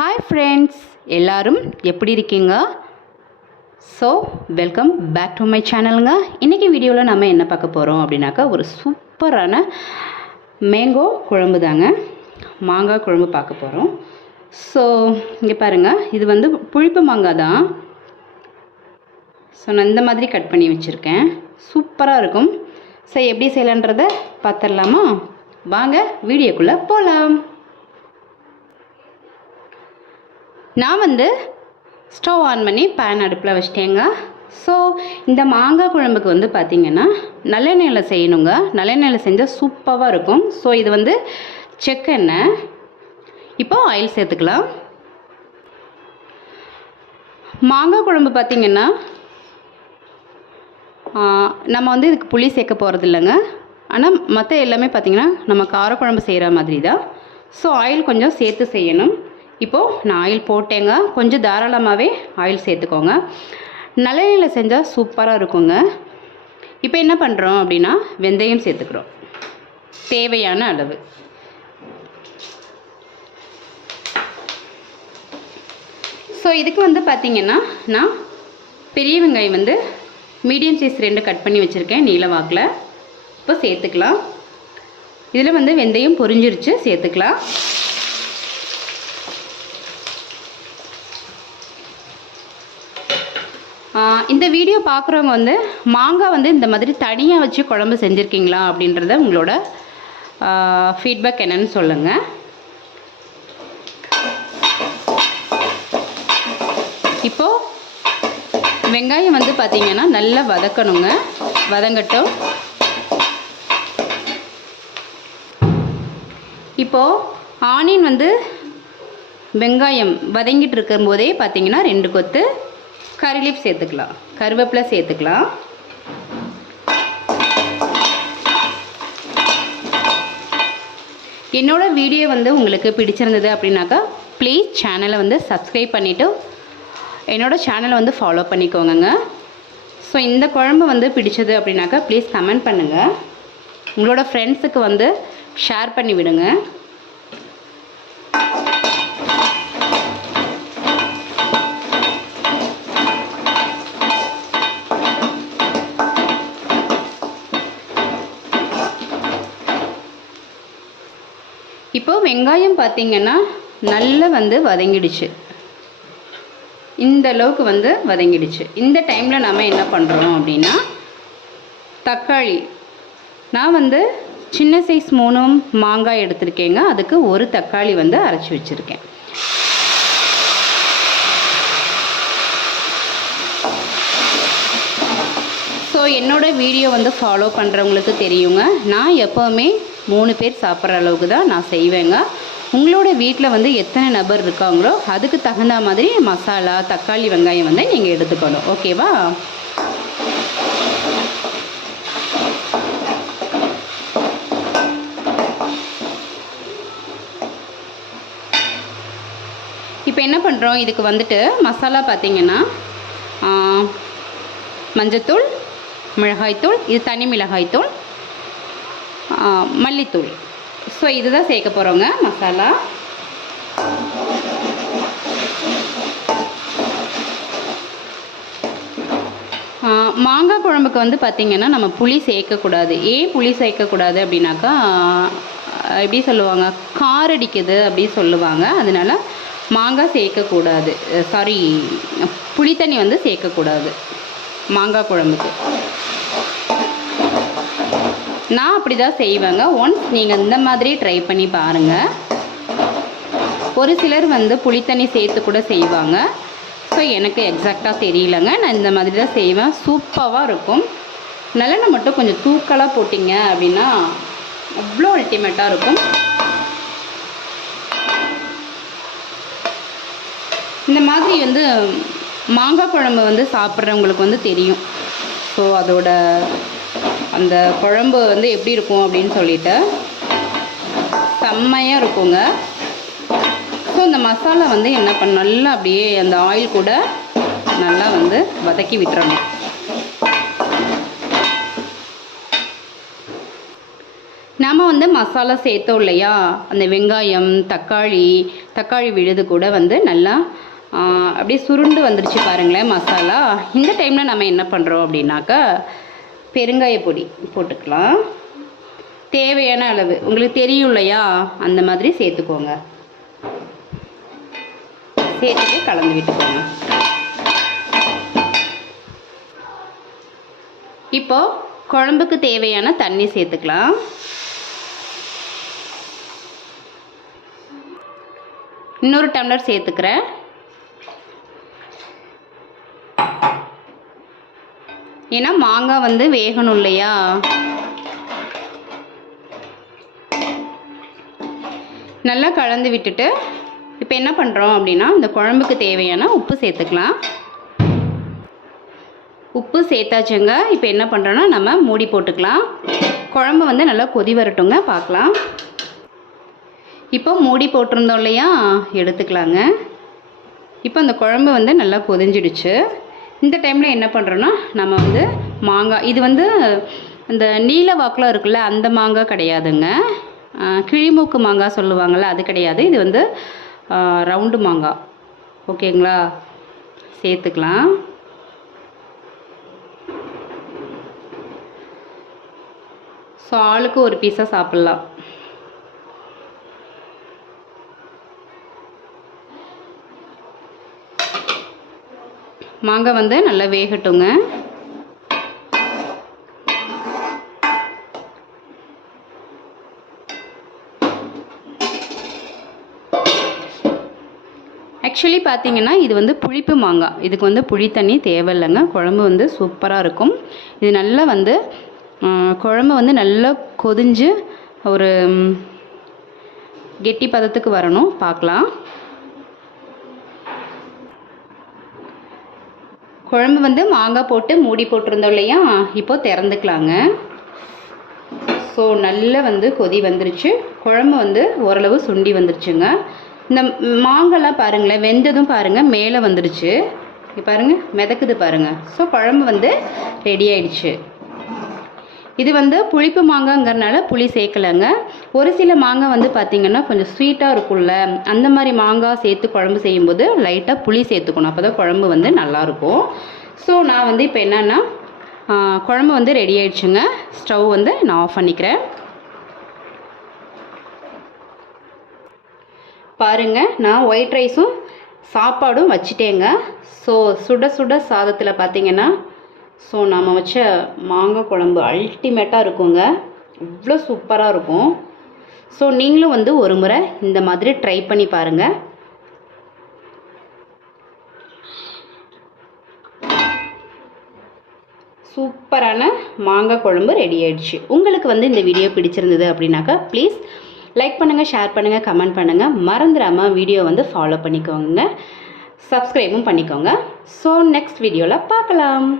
Hi friends, எல்லாரும் எப்படி இருக்கீங்க? So welcome back to my சேனலுங்க. இன்றைக்கி வீடியோவில் நம்ம என்ன பார்க்க போகிறோம் அப்படின்னாக்கா, ஒரு சூப்பரான மேங்கோ குழம்பு தாங்க, மாங்காய் குழம்பு பார்க்க போகிறோம். ஸோ இங்கே பாருங்கள், இது வந்து புளிப்பு மாங்காய் தான். ஸோ நான் இந்த மாதிரி கட் பண்ணி வச்சுருக்கேன். சூப்பராக இருக்கும். ஸோ எப்படி செய்யலான்றதை பார்த்துடலாமா? வாங்க வீடியோக்குள்ளே போகலாம். நான் வந்து ஸ்டவ் ஆன் பண்ணி பேன் அடுப்பில் வச்சிட்டேங்க. ஸோ இந்த மாங்காய் குழம்புக்கு வந்து பார்த்திங்கன்னா நல்லெண்ணெயில் செய்யணுங்க. நல்லெண்ணெயில் செஞ்சால் சூப்பராக இருக்கும். ஸோ இது வந்து செக்கெண்ணெய். இப்போ ஆயில் சேர்த்துக்கலாம். மாங்காய் குழம்பு பார்த்திங்கன்னா நம்ம வந்து இதுக்கு புளி சேர்க்க போகிறது இல்லைங்க. ஆனால் மற்ற எல்லாமே பார்த்திங்கன்னா நம்ம காரக்குழம்பு செய்கிற மாதிரி தான். ஸோ ஆயில் கொஞ்சம் சேர்த்து செய்யணும். இப்போது நான் ஆயில் போட்டேங்க. கொஞ்சம் தாராளமாகவே ஆயில் சேர்த்துக்கோங்க. நல்லெண்ணெயில் செஞ்சால் சூப்பராக இருக்குங்க. இப்போ என்ன பண்ணுறோம் அப்படின்னா, வெந்தயம் சேர்த்துக்கிறோம் தேவையான அளவு. ஸோ இதுக்கு வந்து பார்த்திங்கன்னா நான் பெரிய வெங்காயம் வந்து மீடியம் சைஸ் 2 கட் பண்ணி வச்சுருக்கேன் நீல வாக்கில். இப்போ சேர்த்துக்கலாம். இதில் வந்து வெந்தயம் பொரிஞ்சிருச்சு, சேர்த்துக்கலாம். இந்த வீடியோ பார்க்குறவங்க வந்து மாங்காய் வந்து இந்த மாதிரி தனியாக வச்சு குழம்பு செஞ்சுருக்கீங்களா அப்படின்றத உங்களோட ஃபீட்பேக் என்னன்னு சொல்லுங்கள். இப்போது வெங்காயம் வந்து பார்த்திங்கன்னா நல்லா வதக்கணுங்க. வதங்கட்டும். இப்போது ஆனியன் வந்து வெங்காயம் வதங்கிட்டு இருக்கும்போதே பார்த்திங்கன்னா 2 கொத்து கறி லீஃப் சேர்த்துக்கலாம், கருவேப்பிலை சேர்த்துக்கலாம். என்னோட வீடியோ வந்து உங்களுக்கு பிடிச்சிருந்தது அப்படின்னாக்கா ப்ளீஸ் சேனலை வந்து சப்ஸ்கிரைப் பண்ணிவிட்டு என்னோட சேனலை வந்து ஃபாலோ பண்ணிக்கோங்க. ஸோ இந்த குழம்பு வந்து பிடிச்சது அப்படின்னாக்கா ப்ளீஸ் கமெண்ட் பண்ணுங்கள். உங்களோட ஃப்ரெண்ட்ஸுக்கு வந்து ஷேர் பண்ணி விடுங்க. இப்போது வெங்காயம் பார்த்திங்கன்னா நல்லா வந்து வதங்கிடுச்சு. இந்த அளவுக்கு வந்து வதங்கிடுச்சு. இந்த டைமில் நம்ம என்ன பண்ணுறோம் அப்படின்னா, தக்காளி நான் வந்து சின்ன சைஸ் 3 மாங்காய் எடுத்திருக்கேங்க. அதுக்கு ஒரு தக்காளி வந்து அரைச்சி வச்சுருக்கேன். ஸோ என்னோடய வீடியோ வந்து ஃபாலோ பண்ணுறவங்களுக்கு தெரியுங்க, நான் எப்போவுமே 3 பேர் சாப்பிட்ற அளவுக்கு தான் நான் செய்வேங்க. உங்களோட வீட்டில் வந்து எத்தனை நபர் இருக்காங்களோ அதுக்கு தகுந்த மாதிரி மசாலா, தக்காளி, வெங்காயம் வந்து நீங்கள் எடுத்துக்கணும். ஓகேவா? இப்போ என்ன பண்ணுறோம், இதுக்கு வந்துட்டு மசாலா பார்த்திங்கன்னா மஞ்சத்தூள், மிளகாய்த்தூள், இது தனி மிளகாய்த்தூள், மல்லித்தூள். ஸோ இதுதான் சேர்க்க போகிறோங்க மசாலா. மாங்காய் குழம்புக்கு வந்து பார்த்திங்கன்னா நம்ம புளி சேர்க்கக்கூடாது. ஏன் புளி சேர்க்கக்கூடாது அப்படின்னாக்கா, எப்படி சொல்லுவாங்க, காரடிக்குது அப்படி சொல்லுவாங்க. அதனால் மாங்காய் சேர்க்கக்கூடாது. சாரி, புளி தண்ணி வந்து சேர்க்கக்கூடாது மாங்காய் குழம்புக்கு. நான் அப்படி தான் செய்வேங்க. ஒன்ஸ் நீங்கள் இந்த மாதிரி ட்ரை பண்ணி பாருங்கள். ஒரு சிலர் வந்து புளித்தண்ணி சேர்த்து கூட செய்வாங்க. ஸோ எனக்கு எக்ஸாக்டாக தெரியலங்க. நான் இந்த மாதிரி தான் செய்வேன். சூப்பராக இருக்கும். நல்லெண்ணெய் மட்டும் கொஞ்சம் தூக்கலாக போட்டிங்க அப்படின்னா அவ்வளோ அல்டிமேட்டாக இருக்கும். இந்த மாதிரி வந்து மாங்காய் குழம்பு வந்து சாப்பிட்றவங்களுக்கு வந்து தெரியும். ஸோ அதோட அந்த குழம்பு வந்து எப்படி இருக்கும் அப்படின்னு சொல்லிட்டு செம்மையாக இருக்குங்க. ஸோ இந்த மசாலா வந்து என்ன பண்ண, நல்லா அப்படியே அந்த ஆயில் கூட நல்லா வந்து வதக்கி விட்டுறணும். நம்ம வந்து மசாலா சேர்த்தோம் இல்லையா, அந்த வெங்காயம் தக்காளி விழுது கூட வந்து நல்லா அப்படியே சுருண்டு வந்துருச்சு பாருங்களேன் மசாலா. இந்த டைமில் நம்ம என்ன பண்ணுறோம் அப்படின்னாக்கா பெருங்காய பொடி போட்டுக்கலாம். தேவையான அளவு உங்களுக்கு தெரியும் இல்லையா, அந்த மாதிரி சேர்த்துக்கோங்க. சேர்த்துட்டு கலந்து விட்டுக்கோங்க. இப்போ குழம்புக்கு தேவையான தண்ணி சேர்த்துக்கலாம். இன்னொரு டம்ளர் சேர்த்துக்கிறேன். ஏன்னா மாங்காய் வந்து வேகணும் இல்லையா. நல்லா கலந்து விட்டுட்டு இப்போ என்ன பண்ணுறோம் அப்படின்னா இந்த குழம்புக்கு தேவையான உப்பு சேர்த்துக்கலாம். உப்பு சேர்த்தாச்சுங்க. இப்போ என்ன பண்ணுறோன்னா நம்ம மூடி போட்டுக்கலாம். குழம்பு வந்து நல்லா கொதி வரட்டுங்க, பார்க்கலாம். இப்போ மூடி போட்டிருந்தோம் இல்லையா, எடுத்துக்கலாங்க. இப்போ அந்த குழம்பு வந்து நல்லா கொதிஞ்சிடுச்சு. இந்த டைமில் என்ன பண்ணுறோன்னா நம்ம வந்து மாங்காய், இது வந்து இந்த நீல வாக்கில் இருக்குல்ல அந்த மாங்காய் கிடையாதுங்க. கிளிமூக்கு மாங்காய் சொல்லுவாங்கள்ல, அது கிடையாது. இது வந்து ரவுண்டு மாங்காய். ஓகேங்களா, சேர்த்துக்கலாம். ஸோ ஆளுக்கு ஒரு பீஸாக சாப்பிட்லாம். மாங்காய் வந்து நல்லா வேகட்டுங்க. ஆக்சுவலி பார்த்தீங்கன்னா இது வந்து புளிப்பு மாங்காய். இதுக்கு வந்து புளி தண்ணி தேவையில்லைங்க. குழம்பு வந்து சூப்பராக இருக்கும். இது நல்லா வந்து குழம்பு வந்து நல்லா கொதிஞ்சு ஒரு கெட்டி பதத்துக்கு வரணும், பார்க்கலாம். குழம்பு வந்து மாங்காய் போட்டு மூடி போட்டிருந்தோம் இல்லையா, இப்போது திறந்துக்கலாங்க. ஸோ நல்லா வந்து கொதி வந்துருச்சு. குழம்பு வந்து ஓரளவு சுண்டி வந்துருச்சுங்க. இந்த மாங்காய்லாம் பாருங்களேன், வெந்ததும் பாருங்கள் மேலே வந்துடுச்சு. பாருங்கள் மிதக்குது பாருங்கள். ஸோ குழம்பு வந்து ரெடி ஆயிடுச்சு. இது வந்து புளிப்பு மாங்காய்ங்கிறனால புளி சேர்க்கலைங்க. ஒரு சில மாங்காய் வந்து பார்த்திங்கன்னா கொஞ்சம் ஸ்வீட்டாக இருக்கும்ல, அந்த மாதிரி மாங்காய் சேர்த்து குழம்பு செய்யும்போது லைட்டாக புளி சேர்த்துக்கணும். அப்போ தான் குழம்பு வந்து நல்லாயிருக்கும். ஸோ நான் வந்து இப்போ என்னென்னா குழம்பு வந்து ரெடி ஆயிடுச்சுங்க. ஸ்டவ் வந்து நான் ஆஃப் பண்ணிக்கிறேன். பாருங்கள், நான் ஒயிட் ரைஸும் சாப்பாடும் வச்சுட்டேங்க. ஸோ சுட சுட சாதத்தில் பார்த்திங்கன்னா ஸோ நம்ம வச்ச மாங்காய் குழம்பு அல்டிமேட்டாக இருக்குங்க. இவ்வளோ சூப்பராக இருக்கும். ஸோ நீங்களும் வந்து ஒரு முறை இந்த மாதிரி ட்ரை பண்ணி பாருங்கள். சூப்பரான மாங்காய் குழம்பு ரெடி ஆயிடுச்சு. உங்களுக்கு வந்து இந்த வீடியோ பிடிச்சிருந்தது அப்படின்னாக்கா ப்ளீஸ் லைக் பண்ணுங்கள், ஷேர் பண்ணுங்கள், கமெண்ட் பண்ணுங்கள். மறந்துடாமல் வீடியோ வந்து ஃபாலோ பண்ணிக்கோங்க, சப்ஸ்கிரைபும் பண்ணிக்கோங்க. ஸோ நெக்ஸ்ட் வீடியோவில் பார்க்கலாம்.